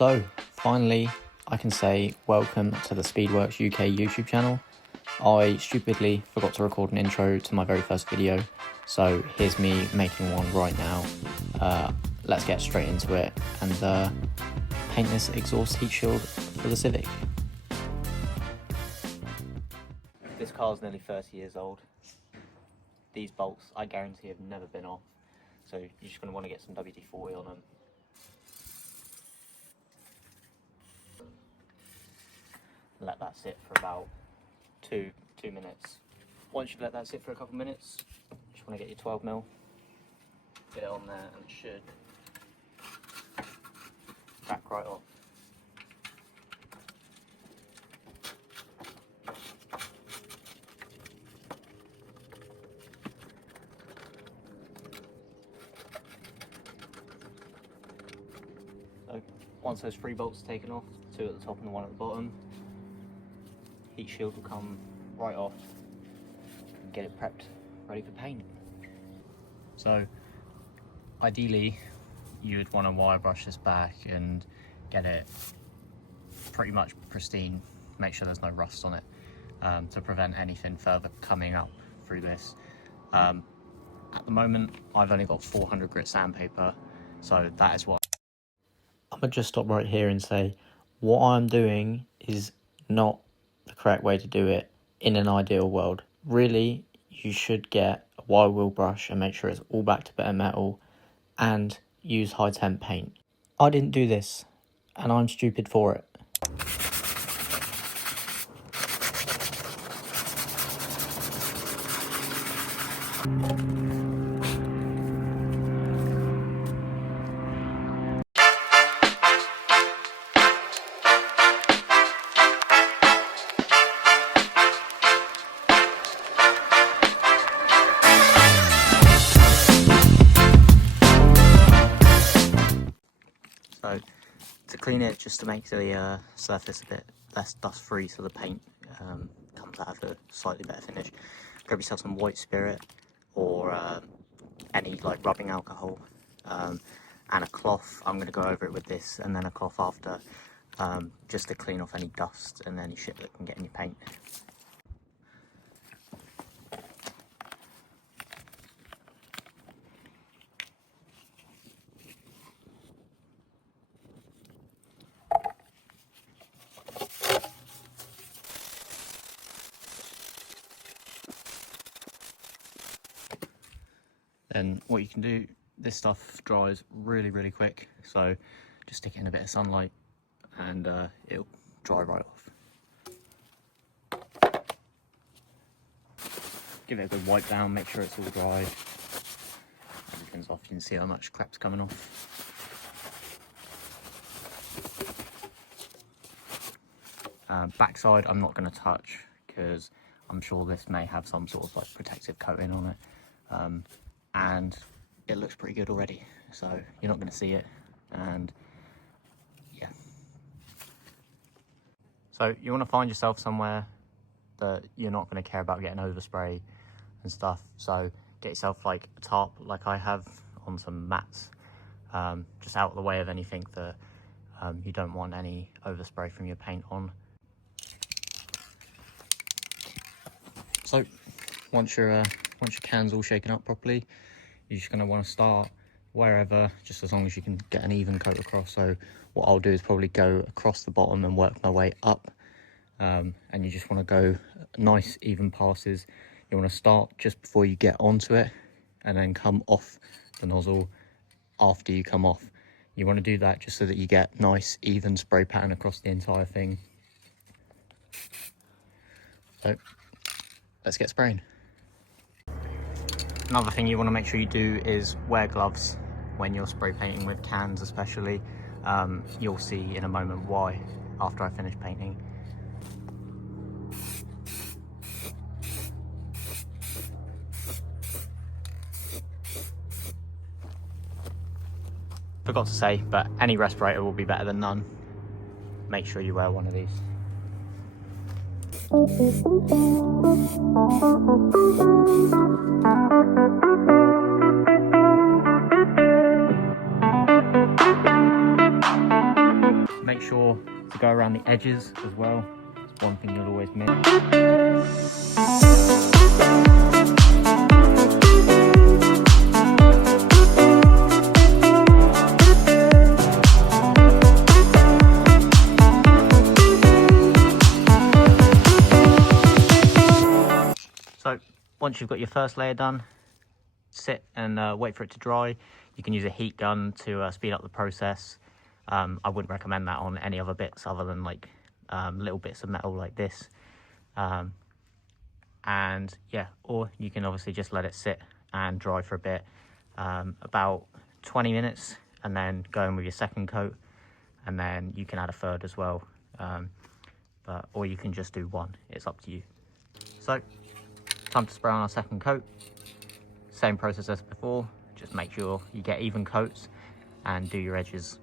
So, finally, I can say welcome to the Speedworks UK YouTube channel. I stupidly forgot to record an intro to my very first video, so here's me making one right now. Let's get straight into it and paint this exhaust heat shield for the Civic. This car's nearly 30 years old. These bolts, I guarantee, have never been off, so you're just going to want to get some WD-40 on them. Let that sit for about two minutes. Once you've let that sit for a couple of minutes, you just want to get your 12mm, get it on there, and it should back right off. So once those 3 bolts are taken off, 2 at the top and the 1 at the bottom, heat shield will come right off and get it prepped, ready for paint. So ideally you would want to wire brush this back and get it pretty much pristine, make sure there's no rust on it, to prevent anything further coming up through this. At the moment I've only got 400 grit sandpaper, so that is what I'm gonna just stop right here and say what I'm doing is not the correct way to do it in an ideal world. Really, you should get a wire wheel brush and make sure it's all back to bare metal and use high temp paint. I didn't do this and I'm stupid for it. So to clean it, just to make the surface a bit less dust free so the paint comes out of a slightly better finish, grab yourself some white spirit or any like rubbing alcohol and a cloth. I'm going to go over it with this, and then a cloth after, just to clean off any dust and any shit that can get in your paint. Then what you can do, this stuff dries really quick, so just stick it in a bit of sunlight and it'll dry right off. Give it a good wipe down, make sure it's all dry. Everything's off, you can see how much crap's coming off. Backside I'm not going to touch because I'm sure this may have some sort of like protective coating on it. And it looks pretty good already, so you're not going to see it, and yeah. So you want to find yourself somewhere that you're not going to care about getting overspray and stuff, so get yourself like a tarp like I have on some mats, just out of the way of anything that you don't want any overspray from your paint on. So once your can's all shaken up properly, you're just going to want to start wherever, just as long as you can get an even coat across. So what I'll do is probably go across the bottom and work my way up, and you just want to go nice even passes. You want to start just before you get onto it and then come off the nozzle after you come off. You want to do that just so that you get nice even spray pattern across the entire thing. So let's get spraying. Another thing you want to make sure you do is wear gloves when you're spray painting with cans especially. You'll see in a moment why after I finish painting. Forgot to say, but any respirator will be better than none. Make sure you wear one of these. sure to go around the edges as well. It's one thing you'll always miss. So once you've got your first layer done, sit and wait for it to dry. You can use a heat gun to speed up the process. I wouldn't recommend that on any other bits other than like little bits of metal like this. And yeah, or you can obviously just let it sit and dry for a bit, about 20 minutes, and then go in with your second coat, and then you can add a third as well. Or you can just do one, it's up to you. So time to spray on our second coat. Same process as before, just make sure you get even coats and do your edges.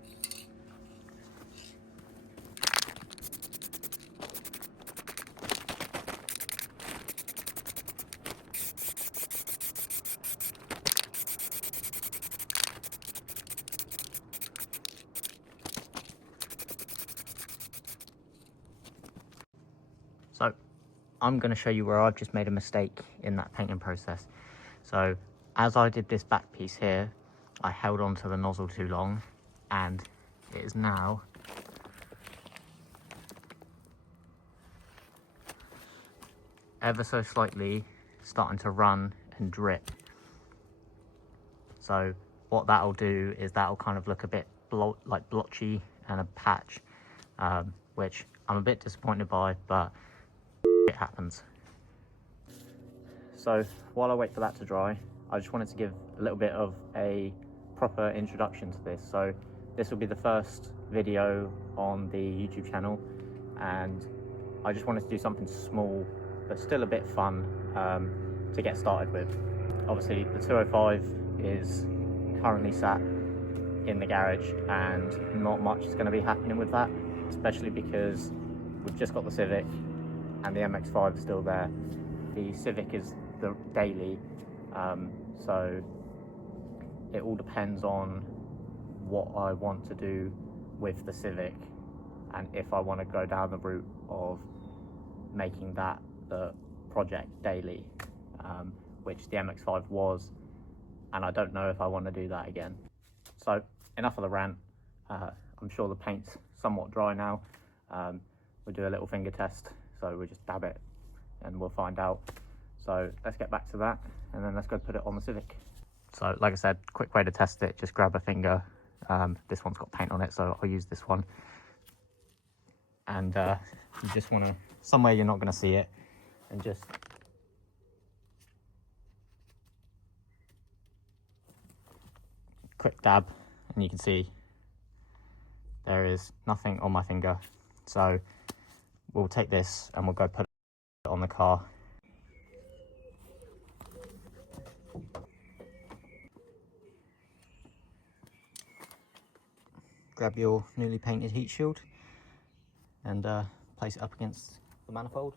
So I'm going to show you where I've just made a mistake in that painting process. So as I did this back piece here, I held on to the nozzle too long, and it is now ever so slightly starting to run and drip. So what that'll do is that'll kind of look a bit like blotchy and a patch, which I'm a bit disappointed by, but it happens. So while I wait for that to dry, I just wanted to give a little bit of a proper introduction to this. So this will be the first video on the YouTube channel, and I just wanted to do something small but still a bit fun to get started with. Obviously the 205 is currently sat in the garage, and not much is going to be happening with that, especially because we've just got the Civic and the MX-5 is still there. The Civic is the daily, so it all depends on what I want to do with the Civic, and if I want to go down the route of making that the project daily, which the MX-5 was, and I don't know if I want to do that again. So enough of the rant. I'm sure the paint's somewhat dry now. We'll do a little finger test, so we'll just dab it and we'll find out. So let's get back to that, and then let's go put it on the Civic. So like I said, quick way to test it, just grab a finger. This one's got paint on it, so I'll use this one. And you just want to, somewhere you're not going to see it, and just quick dab, and you can see there is nothing on my finger. So we'll take this and we'll go put it on the car. Grab your newly painted heat shield and place it up against the manifold.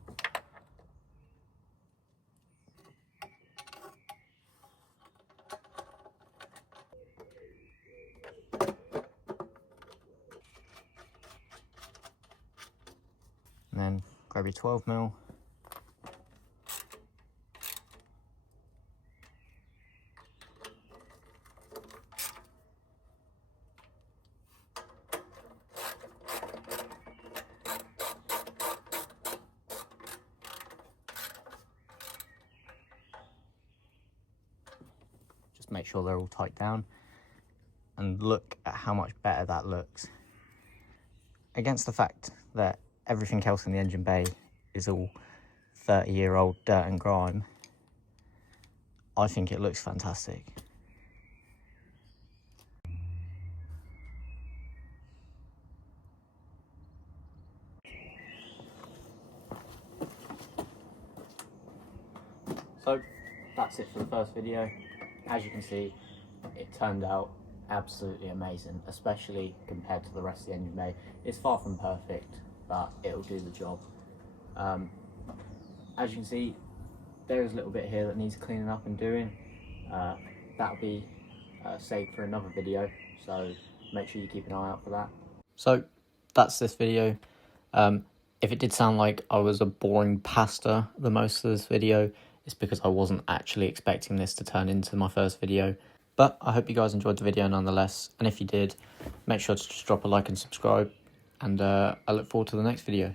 And then grab your 12mm. Just make sure they're all tight down, and look at how much better that looks against the fact that everything else in the engine bay is all 30-year-old dirt and grime. I think it looks fantastic. So that's it for the first video. As you can see, it turned out absolutely amazing, especially compared to the rest of the engine bay. It's far from perfect, but it'll do the job. As you can see, there is a little bit here that needs cleaning up and doing. That'll be saved for another video, so make sure you keep an eye out for that. So that's this video. If it did sound like I was a boring pastor the most of this video, it's because I wasn't actually expecting this to turn into my first video. But I hope you guys enjoyed the video nonetheless, and if you did, make sure to just drop a like and subscribe, and I look forward to the next video.